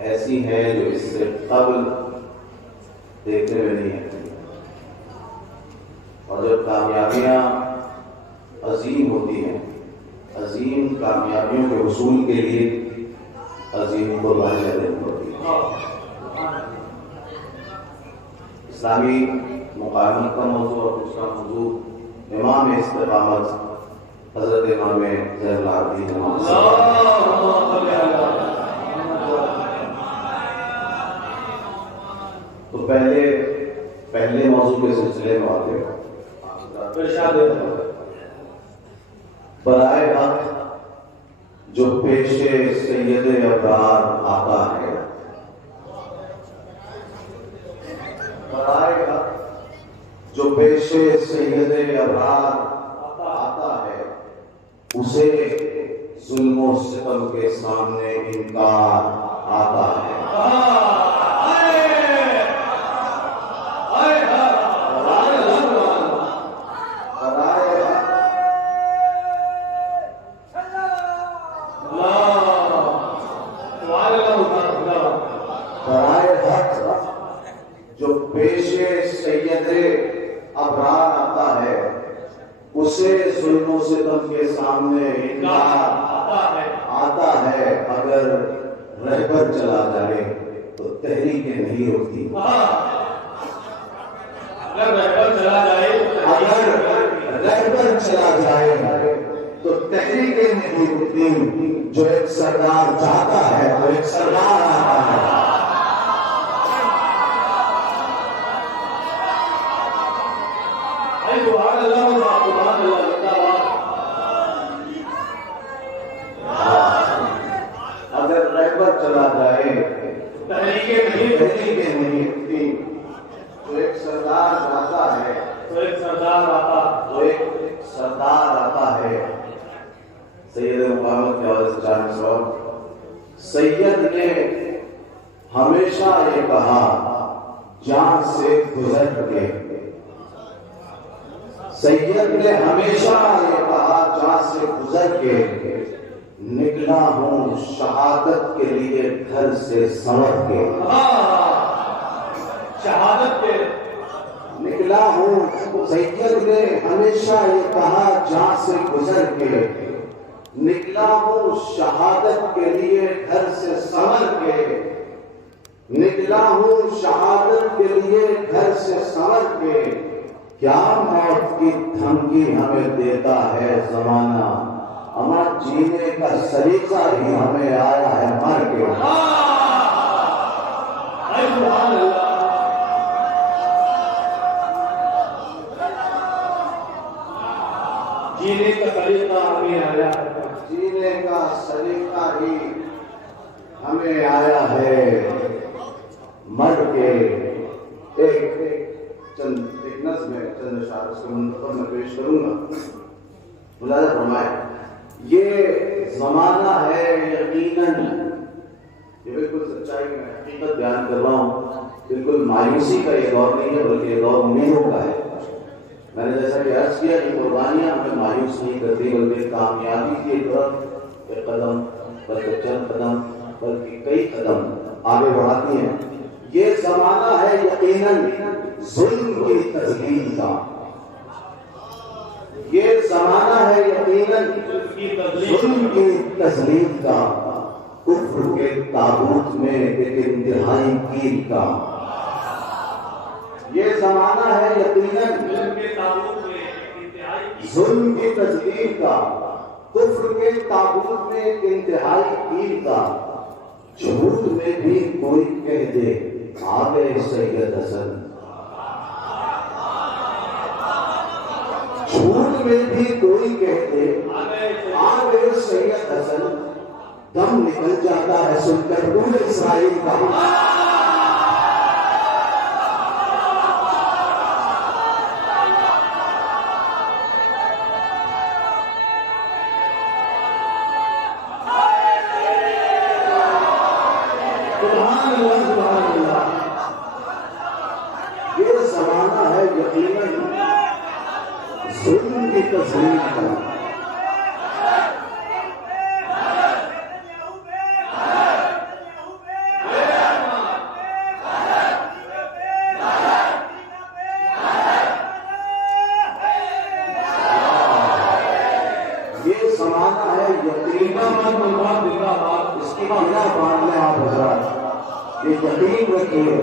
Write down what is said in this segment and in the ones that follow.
ایسی ہیں جو اس سے قبل دیکھنے میں نہیں آتی، اور جب کامیابیاں عظیم ہوتی ہیں، عظیم کامیابیوں کے حصول کے لیے عظیم قربانیاں دینی ہوتی ہیں۔ اسلامی مقاومت کا موضوع اور اس کا موضوع امام استقامت حضرت امام زین العابدین تو پہلے موضوع کے سلسلے میں آتے ہیں۔ برائے حق جو پیش سید ابرار آتا ہے، برائے حق جو پیش سید ابرار آتا ہے، اسے ظلم و ستم کے سامنے انکار آتا ہے۔ ابرار آتا ہے، اسے ظلم و ستم کے سامنے انکار آتا ہے۔ اگر رہبر چلا جائے تو تحریکیں نہیں رکتی، اگر رہبر چلا جائے تو تحریکیں نہیں رکتی۔ جو ایک سردار جاتا ہے تو ایک سردار آتا ہے۔ اگر رہبر چلا جائے تحریکیں نہیں رکتی۔ تو ایک سردار آتا ہے، تو ایک سردار آتا ہے۔ سید مقامت کے حوالے سے جانب صاحب، سید نے ہمیشہ یہ کہا جان سے گزر کے، سید نے ہمیشہ یہ کہا جان سے گزر کے، نکلا ہوں شہادت کے لیے گھر سے سنور کے، شہادت کے نکلا ہوں۔ سید نے ہمیشہ یہ کہا جان سے گزر کے، نکلا ہوں شہادت کے لیے گھر سے سنور کے، نکلا ہوں شہادت کے لیے گھر سے سنور کے۔ کیا موت کی دھمکی ہمیں دیتا ہے زمانہ، ہمارا جینے کا سلیقہ ہی ہمیں آیا ہے مر کے۔ جینے کا سلیقہ ہمیں آیا ہے، جینے کا سلیقہ ہی ہمیں آیا ہے مر کے۔ ایک نظم ہے، چند اشعار اس کو منتخب میں پیش کروں گا، ملاحظہ فرمائے۔ یہ زمانہ ہے یقیناً، یہ بالکل سچائی میں حقیقت بیان کر رہا ہوں، بالکل مایوسی کا یہ دور نہیں ہے بلکہ یہ دور امیدوں کا ہے۔ میں نے جیسا کہ عرض کیا کہ قربانیاں ہمیں مایوس نہیں کرتی بلکہ کامیابی کی طرف ایک قدم بلکہ چند قدم بلکہ کئی قدم آگے بڑھاتی ہیں۔ یہ زمانہ ہے یقیناً ظلم کی تذلیل کا، یہ زمانہ ہے یقیناً ظلم کی تذلیل کا، کفر کے تابوت میں ایک انتہائی کیل کا۔ یہ زمانہ ہے یقیناً ظلم کی تذلیل کا، کفر کے تابوت میں ایک انتہائی کیل کا۔ جھوٹ میں بھی کوئی کہہ دے آگے سید حسن، جھوٹ میں بھی کوئی کہہ دے آگے سید حسن، دم نکل جاتا ہے سن کر پورے اسرائیل کا۔ یہ زمانہ ہے یقیناً ظلم کی تذلیل کا، سینہ باندھ لیں آپ حضرات، یہ یقین رکھیے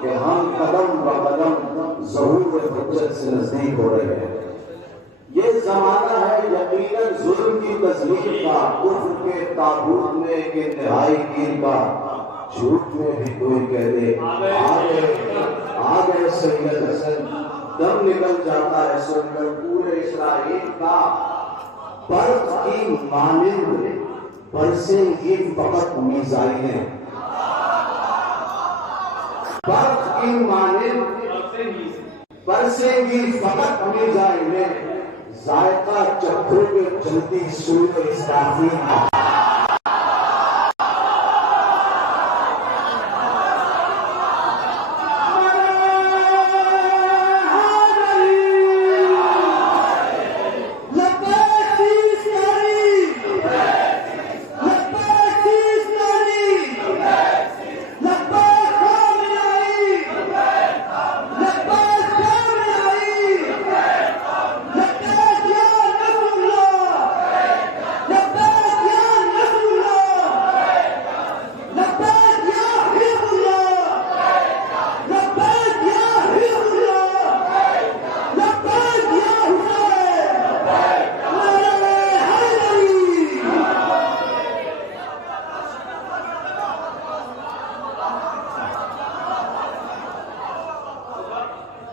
کہ ہم قدم بہ قدم ظہور حجت سے نزدیک ہو رہے ہیں۔ یہ زمانہ ہے یقیناً ظلم کی تزلیل کا، کفر کے تابوت میں ایک انتہائی گیر کا، جھوٹ میں بھی کوئی کہہ دے آ گئے سید حسن، دم نکل جاتا ہے سن کر پورے اسرائیل کا، برف کی مانند برسیں گی فقط میزائلیں، برف کی مانند برسیں گی فقط میزائلیں، ذائقہ چکھو کے جلدی سور اسرافیل کا۔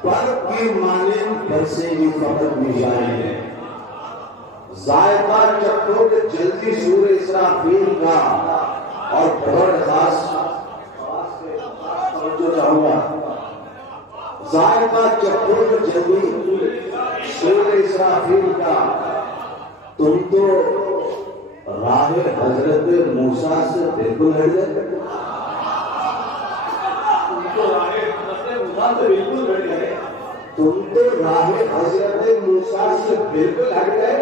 برف کی مانند برسیں گی فقط میزائلیں، ذائقہ چکھو کے جلدی سور اسرافیل کا۔ اور بہت خاص توجہ چاہوں گا، ذائقہ چکھو کے جلدی سور اسرافیل کا، تم تو راہ حضرت موسیٰ سے بالکل ہٹ گئے، تم تو راہ حضرت موسیٰ سے بالکل ہٹ گئے،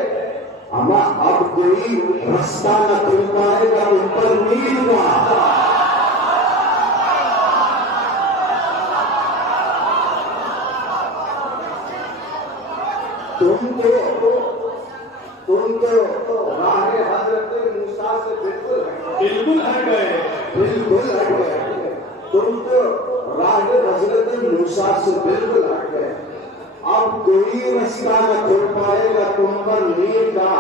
اما اب کوئی رستہ نہ کھل پائے گا تم پر نیل کا۔ تم تو راہ حضرت موسیٰ سے بالکل ہٹ گئے، تم تو راہ حضرت موسیٰ سے بالکل ہٹ گئے، اب کوئی رستہ نہ کھل پائے گا تم پر نیل کا،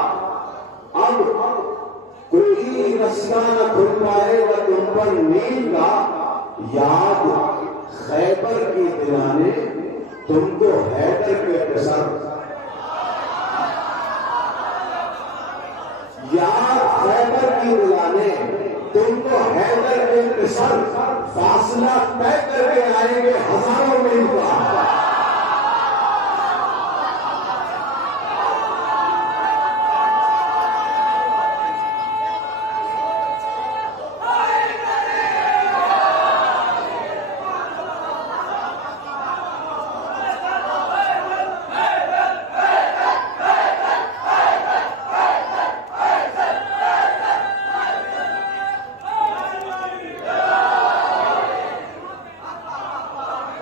اب کوئی رستہ نہ کھل پائے گا تم پر نیل کا، یاد خیبر کی دلانے تم کو حیدر کے قصر، یاد خیبر کی دلانے تم کو حیدر کے قصر، فاصلہ طے کر کے آئیں گے ہزاروں میل کا۔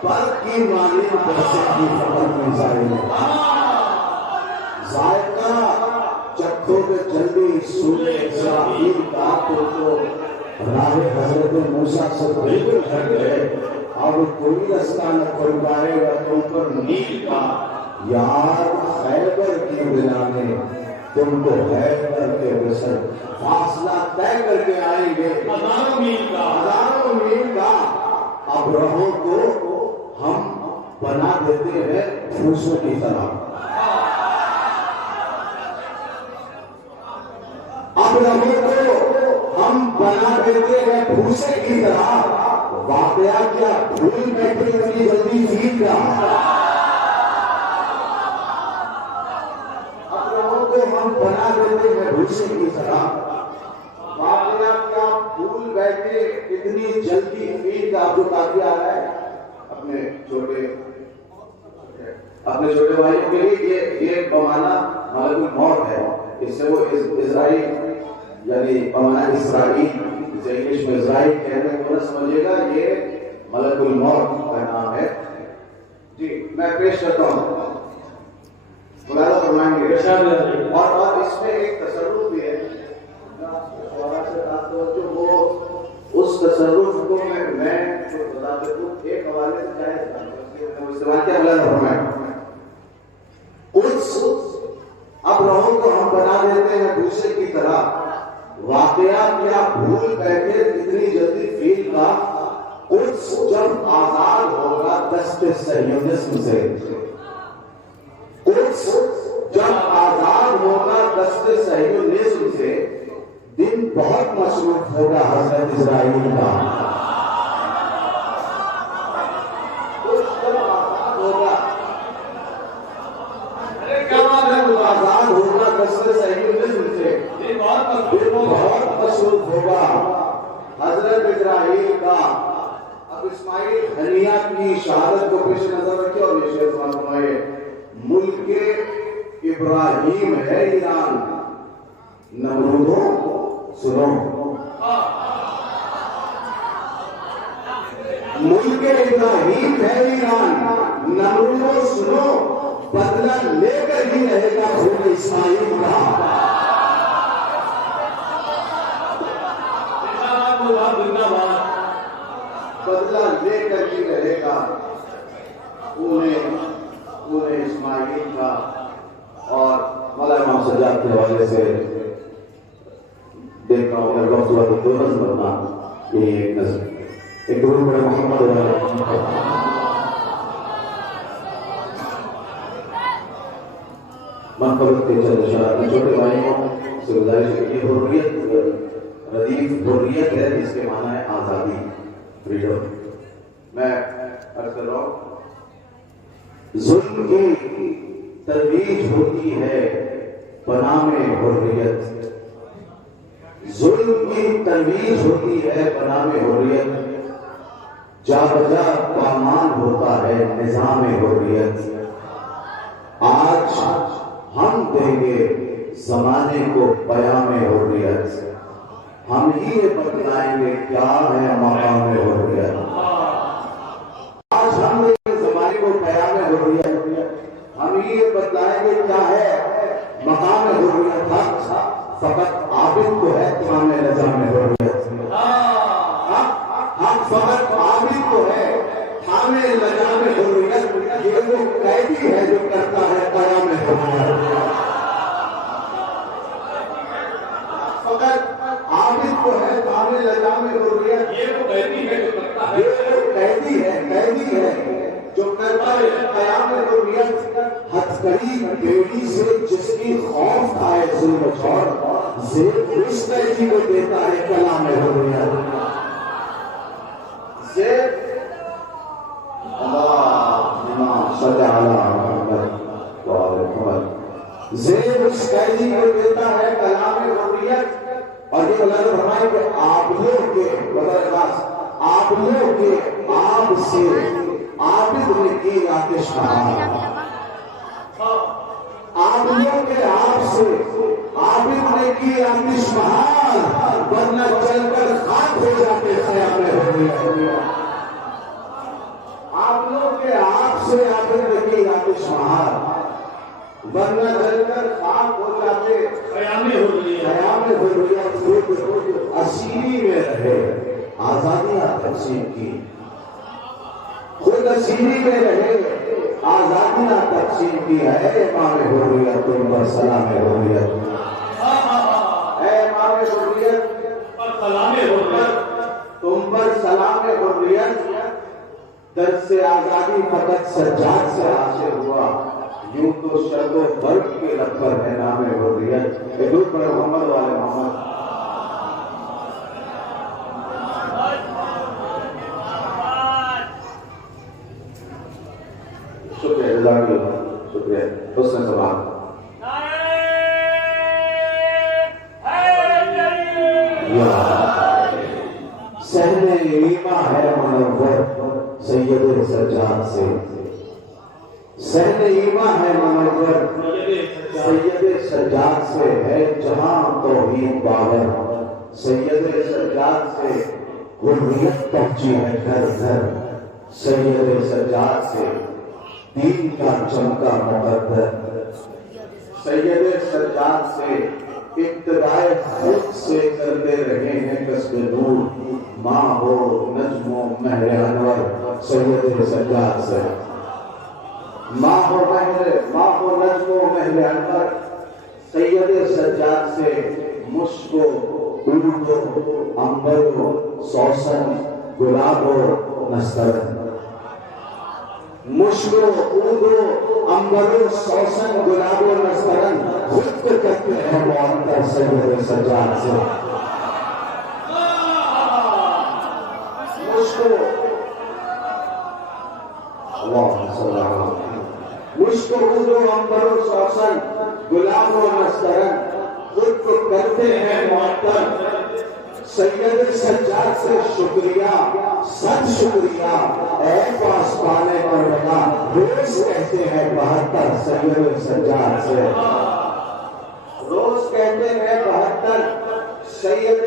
برف کی مانند برسیں گی فقط میزائلیں، ذائقہ چکھو کے جلدی سور اسرافیل کا، تو راہ حضرت موسیٰ سے بالکل ہٹ گئے، اب کوئی رستہ نہ کھل پائے گا تم پر نیل کا، یار خیبر کی دلانے تم کو حیدر کے قصر، فاصلہ طے کر کے آئیں گے ہزاروں میل کا۔ اب رہوں کو ہم بنا دیتے ہیں پھوسوں کی طرح، اب رہوں کو ہم بنا دیتے ہیں پھوسے کی طرح، واقعہ کیا بھول بیٹھے اتنی جلدی سیکھ رہا، اب رہوں کو ہم بنا دیتے ہیں پھوسے کی طرح، واقعہ کیا بھول بیٹھے اتنی جلدی سیکھ رہا۔ جو کافی آ رہا ہے اپنے چھوٹے بھائیوں کے لیے، یہ پیمانہ ملک الموت ہے، اس سے وہ اسرائیل یعنی پیمانہ اسرائیل، جسے انگلش میں اسرائیل کہنے کو نہ سمجھے گا، یہ ملک الموت کا نام ہے۔ جی میں پیش کرتا ہوں، ملاحظہ فرمائیں گے، اور اس میں ایک تصرف بھی ہے، وہ اس تصرف کو میں بتا دیتا ہوں ایک حوالے سے چاہے استعمال کیا اب رہوں کو ہم بنا دیتے ہیں دوسرے کی طرح واقعہ کیا بھول بیٹھے اتنی جلدی فیل کا قدس جب آزاد ہوگا دست صہیونسم سے قدس جب آزاد ہوگا دست صہیونسم سے دن بہت مصروف ہوگا حضرت اسرائیل کا آزاد ہوگا دست صہیونسم سے دن بہت مصروف ہوگا حضرت اسرائیل کا اب اسماعیل ہنیہ کی شہادت کو پیش نظر رکھے اور یہ شعر فرمائے ملک ابراہیم ہے ایران نمرودوں سنو ملک ابراہیم ہے ایران نمرودوں سنو بدلہ لے کر ہی رہے گا خون اسماعیل کا بدلہ لے کر ہی رہے گا انہیں اسماعیل کا اور مولانا امام سجاد کے حوالے سے دیکھ رہا ہوں وقت ہوا تو دو نظم بننا یہ ایک نظم ایک دور بڑے محمد منقبت کے چند اشارات چھوٹے بھائیوں سے گزارش ہے یہ حریت ردیف حریت ہے جس کے معنی ہے آزادی فریڈم میں عرض کر رہا ہوں ظلم کی ترویج ہوتی ہے بنام حریت ظلم کی ترویج ہوتی ہے بنام حریت جا بجا پامان ہوتا ہے نظام حریت آج ہم دیں گے زمانے کو پیام حریت ہم ہی بتلائیں گے کیا ہے مقام حریت آج ہم دیں گے زمانے کو پیام حریت ہم ہی بتلائیں گے کیا ہے مقام حریت فقط عابد کو ہے تمام نظام حریت ہم فقط عابد کو ہے تمام نظام حریت یہ وہ قیدی ہے جو کرتا ہے قیام حریت فقط عابد کو ہے تمام نظام حریت یہ وہ قیدی ہے جو کرتا ہے یہ وہ قیدی ہے جو کرتا ہے قیام حریت ہتھکڑی بیڑی سے جس کی خوف کھائے ظلم چھوڑ زیب اس قیدی کو دیتا ہے کلام حریت زیب اللہ صلی اللہ زیب اس قیدی کو دیتا ہے کلام حریت اور یہ اللہ نے فرمایا کہ آپ لوگ کے آپ سے عابد نے کی آتش بہار آپ لوگ کے آپ سے عابد نے کی آتش بہار ورنہ چل کر خاک ہو جاتے خیام حریت آپ لوگ کے آپ سے عابد نے کی آتش بہار ورنہ چل کر خاک ہو جاتے خیام حریت خود اسیری میں رہے آزادیاں تقسیم کی خود اسیری میں رہے آزادیاں تقسیم کی ہے امام حریت تم پر سلام حریت اے امام حریت تم پر سلام حریت درد سے آزادی فقط سجاد سے حاصل ہوا یوں تو شرط و فرق کے لب پر ہے نام حریت حضور پر محمد والے محمد شکریہ جزاک اللہ شکریہ حسن سماعت سہن ایما ہے منور سید سجاد سے سہن ایما ہے منور سید سجاد سے ہے جہاں توحید باور سید سجاد سے حریت پہنچی ہے گھر گھر سید سجاد سے دین کا چمکا مقدر سید سجاد سے ابتدائے خود سے کرتے رہے ہیں کسب نور، ماں ہو نجم و مہر انور سید سجاد سے، ماں ہو نجم و مہر انور سید سجاد سے، مشک و عود و عنبر و سوسن گلاب و نسترن، مشک و عود و عنبر و سوسن گلاب و نسترن خود کرتے ہیں معطر سید سجاد سے، مشک و عود و عنبر و سوسن گلاب و نسترن خود کو کرتے ہیں معطر سید سجاد سے، شکریہ سچ شکریہ اے پاسبان کربلا، روز کہتے ہیں 72 سید سجاد سے، روز کہتے ہیں 72 سید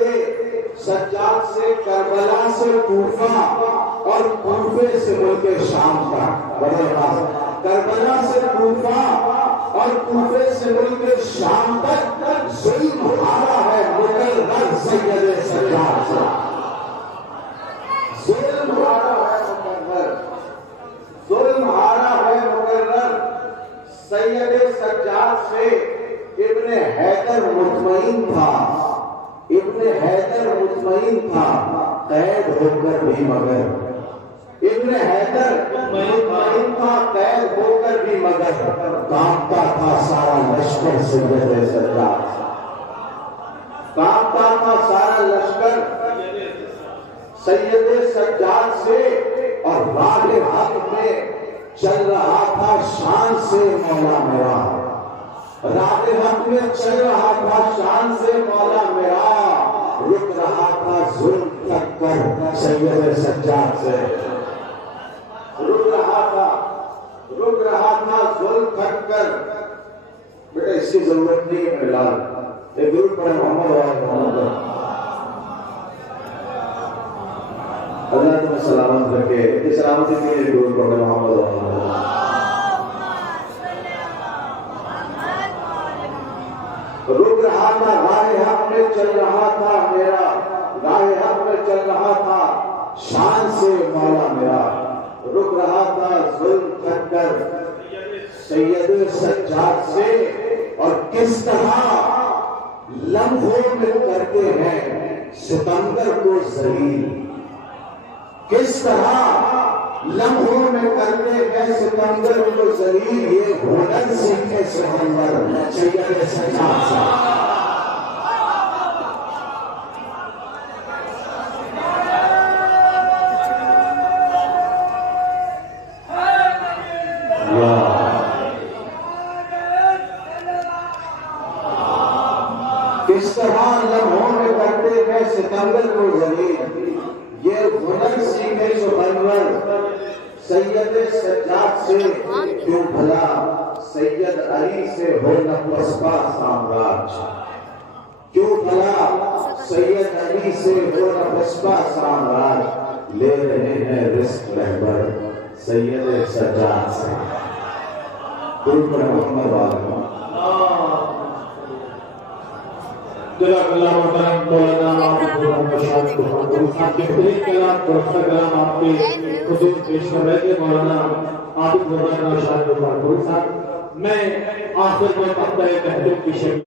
سجاد سے، کربلا سے کوفہ اور کوفے سے ملک شام تک، کربلا سے کوفہ اور کوفے سے ملک شام تک ظلم ہارا ہے مقرر سید سجاد سے، ظلم ہارا ہے مقرر، ظلم ہارا ہے مقرر سید سجاد سے، ابن حیدر مطمئن تھا، ابن حیدر مطمئن تھا قید ہو کر بھی مگر، ابن حیدر مطمئن تھا قید ہو کر بھی مگر، کانپتا تھا سارا لشکر سید سجاد سے، کانپتا تھا سارا لشکر سید سجاد سے، اور راہ حق میں چل رہا تھا شان سے مولا میرا، راہ حق میں چل رہا تھا شان سے مولا میرا، رک رہا تھا ظلم تک کر سید سجاد سے، رک رہا تھا ظلم تک کر، بیٹا اس کی ضرورت نہیں ہے بلال، ایک درود پڑھے محمد محمد اللہ تمہیں سلامت رکھے، اس سلامتی کے لیے درود پڑھے محمد رک رہا تھا راہ حق میں چل رہا تھا میرا، راہ حق میں چل رہا تھا شان سے مولا میرا، رک رہا تھا ظلم تک کر سید سجاد سے، اور کس طرح لمحوں میں کرتے ہیں ستمگر کو ذلیل، کس طرح لمحوں میں کرتے ہیں ستمگر کو ذلیل، یہ ہنر سیکھے ستمگر سید سجاد سے، کس طرح لمحوں میں کرتے ہیں ستمگر کو ذلیل، یہ ہنر سیکھے ستمگر سید سجاد سے، کیوں بھلا سید علی سے ہو نہ پسپا سامراج، کیوں بھلا سید علی سے ہو نہ پسپا سامراج، لے رہے ہیں رزق رہبر سید سجاد سے، درود پڑھے محمد والا جزاک اللہ محترم مولانا آپ کے بہترین کلام پروفیسر کلام آپ کے حضور پیش کر رہے تھے مولانا عابد مولانا شاہ صاحب، میں آخر میں تحت تحقیق کی شکل